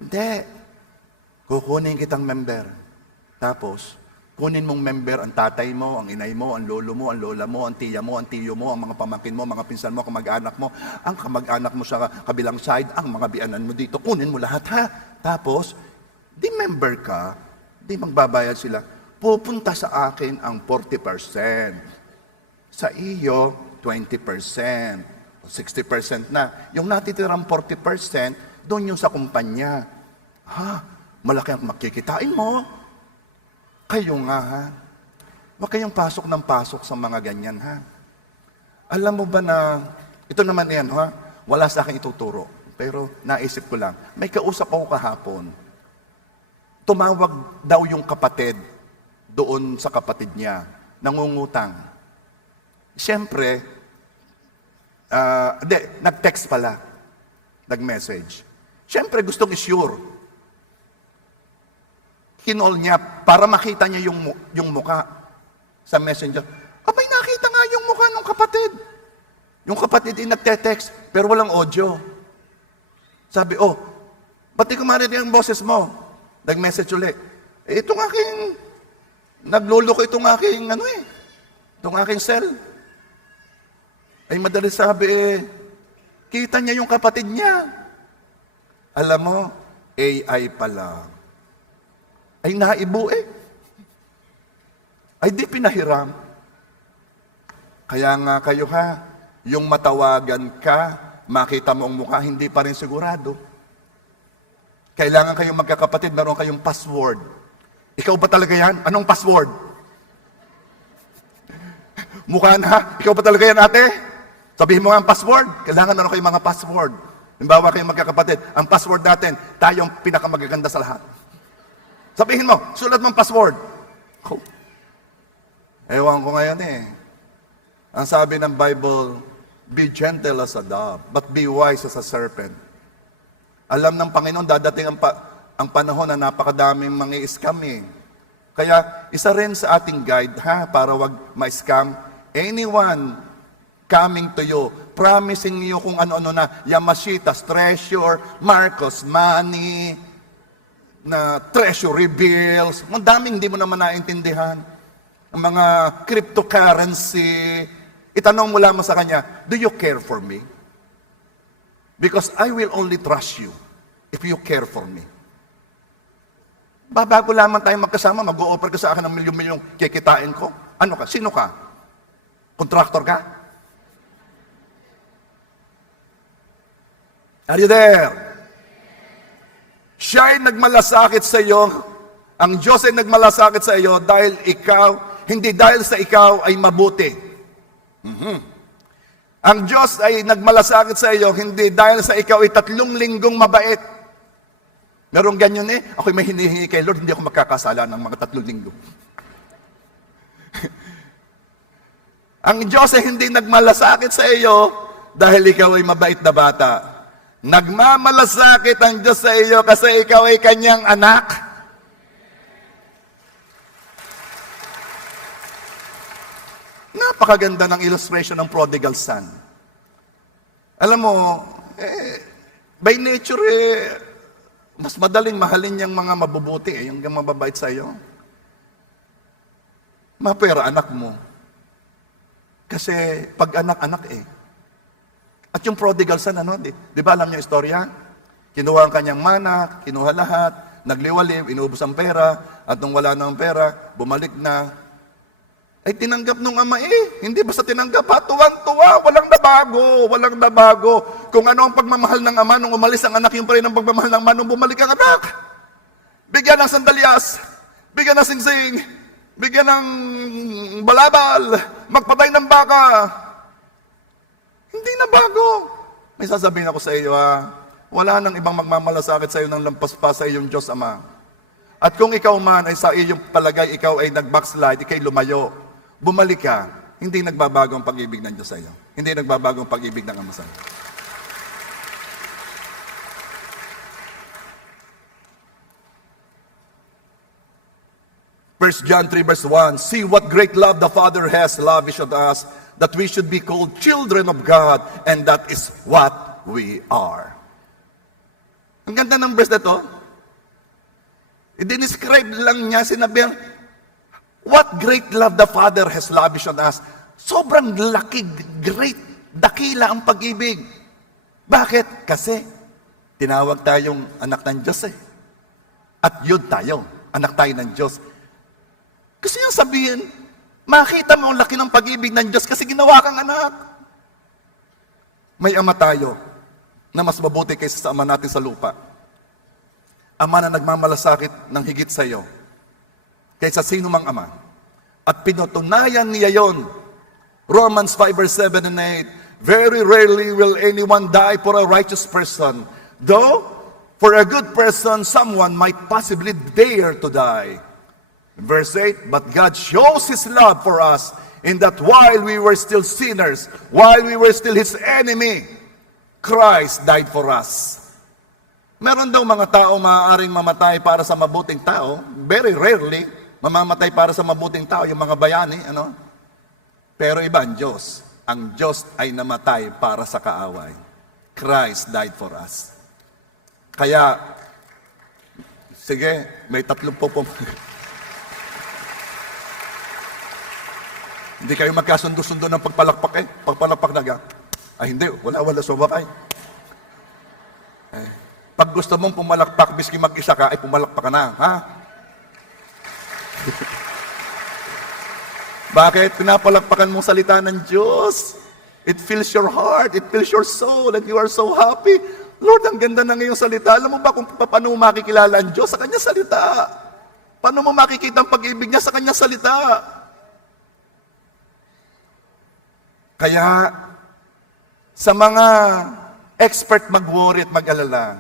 Hindi. Kukunin kitang member. Tapos, kunin mong member ang tatay mo, ang inay mo, ang lolo mo, ang lola mo, ang tiya mo, ang tiyo mo, ang mga pamangkin mo, mga pinsan mo, kamag-anak mo, ang kamag-anak mo sa kabilang side, ang mga bianan mo dito, kunin mo lahat ha. Tapos, di member ka, di magbabayad sila. Pupunta sa akin ang 40%. Sa iyo, 20%. 60% na. Yung natitirang 40%, doon yung sa kumpanya. Ha? Malaki ang makikitain mo. Kayo nga ha, huwag kayong pasok ng pasok sa mga ganyan ha. Alam mo ba na, ito naman yan ha, wala sa akin ituturo, pero naisip ko lang, may kausap ako kahapon, tumawag daw yung kapatid doon sa kapatid niya, nangungutang. Siyempre, nag-text pala, nag-message. Siyempre gustong i-sure. Kinol niya para makita niya yung muka sa messenger. Abay, nakita nga yung muka ng kapatid. Yung kapatid ay nagte-text, pero walang audio. Sabi, ba't di ko marinig ang boses mo? Nag-message ulit. Itong aking nagluloko itong aking, itong aking cell. Ay madalas sabi kita niya yung kapatid niya. Alam mo, AI pala. Ay naibo Ay di pinahiram. Kaya nga kayo yung matawagan ka, makita mo ang mukha, hindi pa rin sigurado. Kailangan kayong magkakapatid, meron kayong password. Ikaw ba talaga yan? Anong password? Mukha na, ikaw ba talaga yan, ate? Sabihin mo nga ang password. Kailangan meron kayong mga password. Halimbawa kayong magkakapatid, ang password natin, tayong pinakamagaganda sa lahat. Sabihin mo, sulat mong password. Oh. Ewan ko ngayon Ang sabi ng Bible, be gentle as a dove, but be wise as a serpent. Alam ng Panginoon, dadating ang panahon na napakadaming mga scam Kaya, isa rin sa ating guide, para wag ma-scam. Anyone coming to you, promising you kung ano-ano na, Yamashitas, treasure, Marcos, money, na treasury bills, ang daming hindi mo naman naintindihan. Ang mga cryptocurrency, itanong mo lamang sa kanya, do you care for me? Because I will only trust you if you care for me. Bago lamang tayo magkasama, mag-o-offer ka sa akin ng milyon-milyong kikitain ko. Ano ka? Sino ka? Contractor ka? Are you there? Siya ay nagmalasakit sa iyo. Ang Diyos ay nagmalasakit sa iyo dahil hindi dahil sa ikaw ay mabuti. Ang Diyos ay nagmalasakit sa iyo, hindi dahil sa ikaw ay 3 linggong mabait. Merong ganyan ako'y may hinihingi kay Lord, hindi ako magkakasala ng mga 3 linggo. Ang Diyos ay hindi nagmalasakit sa iyo dahil ikaw ay mabait na bata. Nagmamalasakit ang Diyos sa iyo kasi ikaw ay kanyang anak. Napakaganda ng illustration ng prodigal son. Alam mo, by nature, mas madaling mahalin yung mga mabubuti, yung mababait sa iyo. Mapera anak mo. Kasi pag anak-anak At yung prodigal son, di ba alam niyo istorya? Kinuha ang kanyang mana, kinuha lahat, nagliwaliw, inubos ang pera, at nung wala na ang pera, bumalik na. Ay tinanggap nung ama hindi basta tinanggap tuwang-tuwa, walang nabago. Kung ano ang pagmamahal ng ama, nung umalis ang anak, yung pa rin ang pagmamahal ng ama, nung bumalik ang anak. Bigyan ng sandalyas, bigyan ng singsing, bigyan ng balabal, magpatay ng baka. Hindi na bago. May sasabihin ako sa iyo, wala nang ibang magmamalasakit sa iyo ng lampas pa sa iyong Diyos Ama. At kung ikaw man ay sa iyong palagay, ikaw ay nag-backslide, ikay lumayo, bumalik ka, hindi nagbabago ang pag-ibig ng Diyos sa iyo. Hindi nagbabago ang pag-ibig ng Ama sa iyo. First John 3 verse 1, see what great love the Father has lavished on us, that we should be called children of God, and that is what we are. Ang ganda ng verse na to. I-describe lang niya, sinabi, what great love the Father has lavished on us. Sobrang laki, great, dakila ang pag-ibig. Bakit? Kasi tinawag tayong anak ng Diyos At yun tayo, anak tayo ng Diyos. Kasi yung sabihin, makita mo ang laki ng pag-ibig ng Diyos kasi ginawa kang anak. May ama tayo na mas mabuti kaysa sa ama natin sa lupa. Ama na nagmamalasakit ng higit sa iyo kaysa sino mang ama. At pinutunayan niya yon. Romans 5 verse 7 and 8, very rarely will anyone die for a righteous person, though for a good person someone might possibly dare to die. Verse 8, but God shows His love for us in that while we were still sinners, while we were still His enemy, Christ died for us. Meron daw mga tao maaaring mamatay para sa mabuting tao. Very rarely, mamamatay para sa mabuting tao, yung mga bayani, Pero iba ang Diyos. Ang Diyos ay namatay para sa kaaway. Christ died for us. Kaya, sige, may 30 po. Hindi kayo magkasundo-sundo ng pagpalakpak eh. Pagpalakpak na ay hindi, wala sumabay. Pag gusto mong pumalakpak, biski mag-isa ka, ay pumalakpak ka na, ha? Bakit? Pinapalakpakan mong salita ng Diyos. It fills your heart, it fills your soul, and you are so happy. Lord, ang ganda ng iyong salita. Alam mo ba kung paano mo makikilala ang Diyos? Sa Kanyang salita. Paano mo makikita ang pag-ibig niya? Sa Kanyang salita. Kaya, sa mga expert mag-worry at mag-alala,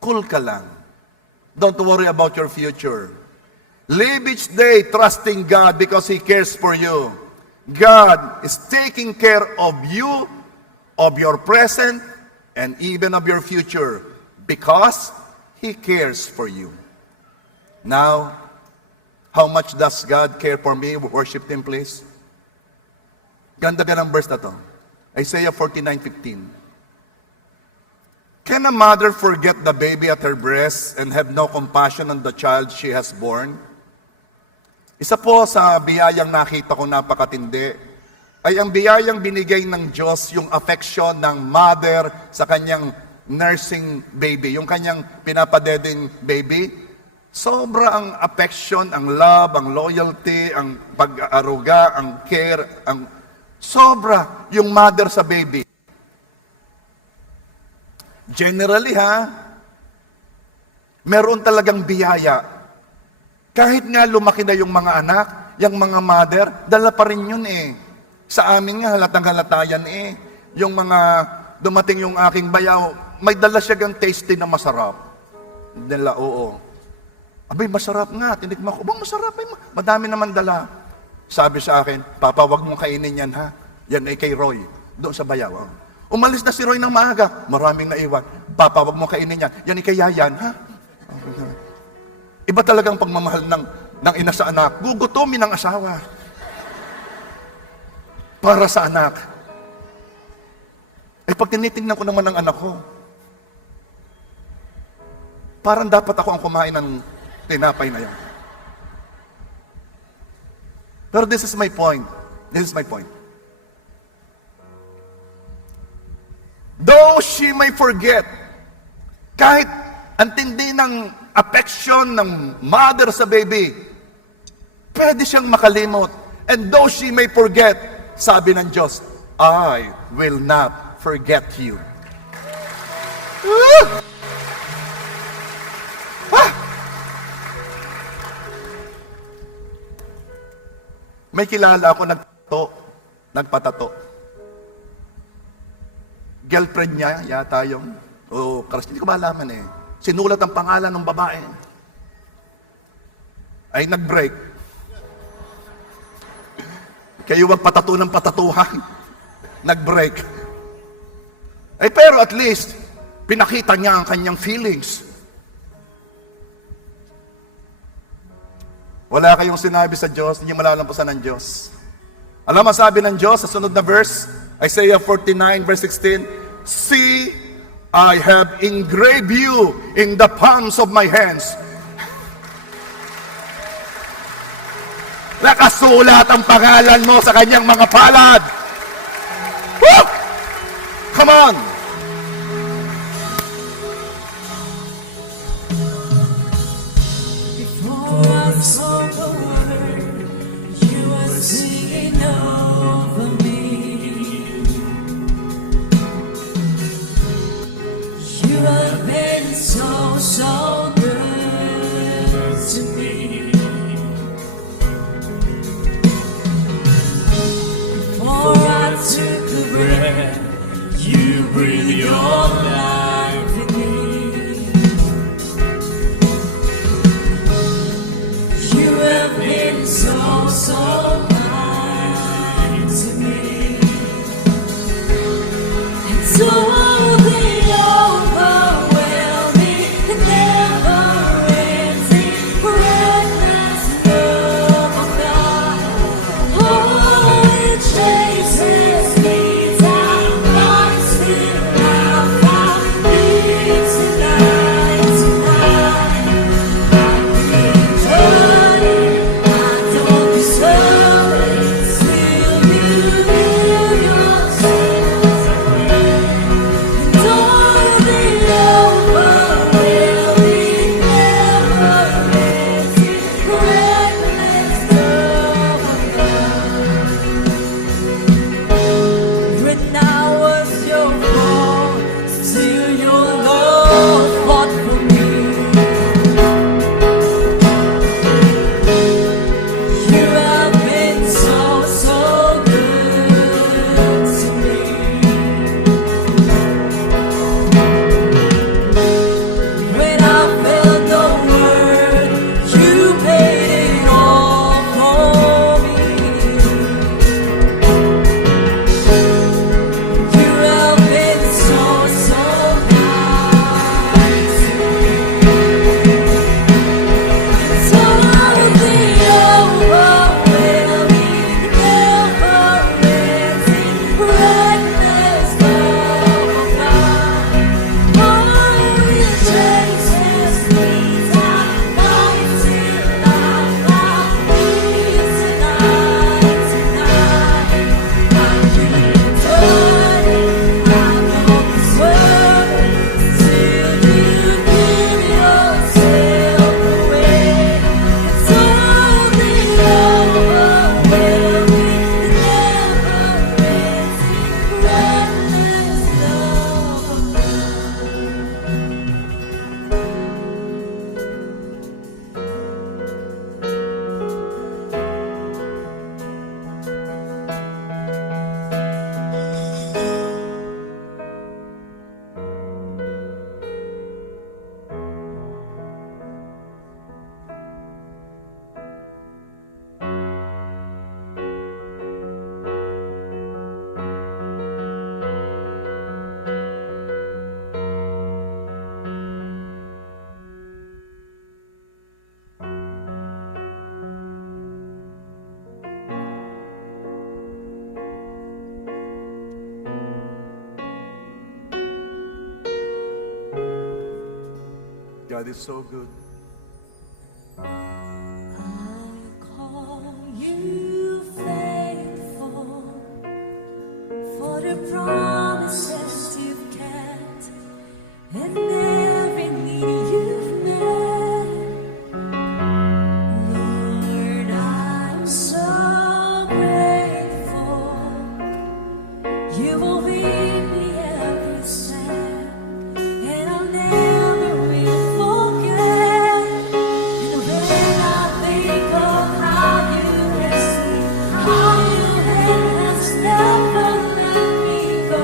cool ka lang. Don't worry about your future. Live each day trusting God because He cares for you. God is taking care of you, of your present, and even of your future because He cares for you. Now, how much does God care for me? Worship Him, please. Ganda ng verse na to. Isaiah 49:15. Can a mother forget the baby at her breast and have no compassion on the child she has born? Isa po sa biyayang nakita ko napakatindi ay ang biyayang binigay ng Diyos, yung affection ng mother sa kanyang nursing baby, yung kanyang pinapadeding baby. Sobra ang affection, ang love, ang loyalty, ang pag-aaruga, ang care, sobra yung mother sa baby. Generally meron talagang biyaya. Kahit nga lumaki na yung mga anak, yung mga mother, dala pa rin yun eh. Sa amin nga, halatang halata yan eh. Yung mga dumating yung aking bayaw, may dala siya gang tasty na masarap. Dala, oo. Abay, masarap nga. Tinikman ko, bang masarap? Madami naman dala. Sabi sa akin, Papa, wag mong kainin yan ha. Yan ay kay Roy, doon sa bayaw. Umalis na si Roy ng maaga, maraming naiwan. Papa, wag mong kainin yan. Yan ay kay Yayan ha. Iba talagang pagmamahal ng ina sa anak. Gugutomin ng asawa. Para sa anak. Ay pag tinitingnan ko naman ng anak ko, parang dapat ako ang kumain ng tinapay na yan. Pero this is my point. This is my point. Though she may forget, kahit ang tindi ng affection ng mother sa baby, pwede siyang makalimot. And though she may forget, sabi ng Diyos, I will not forget you. May kilala ako nagpatato. Girlfriend niya, yata yung, crush, hindi ko malaman eh. Sinulat ang pangalan ng babae. Ay nag-break. Kayo wag patato ng patatuhan. Nag-break. Ay pero at least, pinakita niya ang kanyang feelings. Wala kayong sinabi sa Diyos, hindi malalampasan ng Diyos. Alam mo sabi ng Diyos sa sunod na verse, Isaiah 49 verse 16, See, I have engraved you in the palms of my hands. Nakasulat ang pangalan mo sa kanyang mga palad. Woo! Come on! Before I saw the word, you were singing over me. You have been so good to me. Before I took a breath, you breathed your life in me. You have been so kind to me. And so the overwhelming, never-ending greatness of God. Oh, it chases me down, but still I found me tonight. I don't deserve God is so good. I call you faithful for the promises you've kept and every need you've met. Lord, I'm so grateful. You will lead me every step, and I'll never will forget. And when I think of how you bless me, how you have never let me go.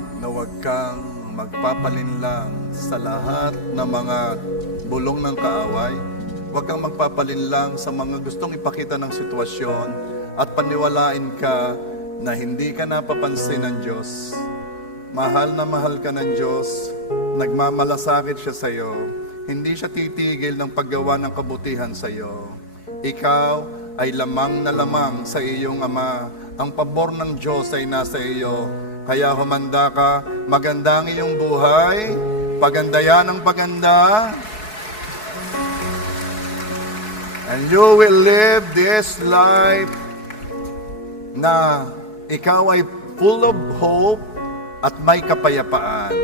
wag kang magpapalinlang sa lahat ng mga bulong ng kaaway. Huwag kang magpapalinlang sa mga gustong ipakita ng sitwasyon at paniwalain ka na hindi ka napapansin ng Diyos. Mahal na mahal ka ng Diyos, nagmamalasakit siya sa iyo. Hindi siya titigil ng paggawa ng kabutihan sa iyo. Ikaw ay lamang na lamang sa iyong Ama. Ang pabor ng Diyos ay nasa iyo. Kaya humanda ka, maganda ang iyong buhay, paganda yan ang paganda. And you will live this life na ikaw ay full of hope at may kapayapaan.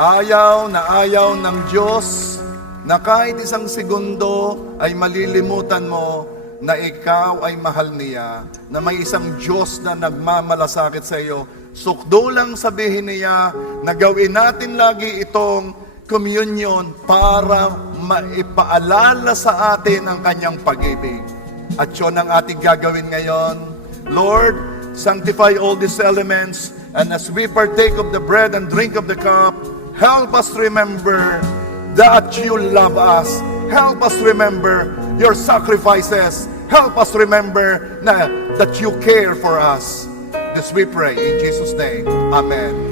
Ayaw ng Diyos na kahit isang segundo ay malilimutan mo na ikaw ay mahal niya, na may isang Diyos na nagmamalasakit sa iyo. Sukdo lang sabihin niya na gawin natin lagi itong communion para maipaalala sa atin ang kanyang pag-ibig. At yun ang ating gagawin ngayon. Lord, sanctify all these elements, and as we partake of the bread and drink of the cup, help us remember that you love us. Help us remember your sacrifices. Help us remember that you care for us. This we pray in Jesus' name. Amen.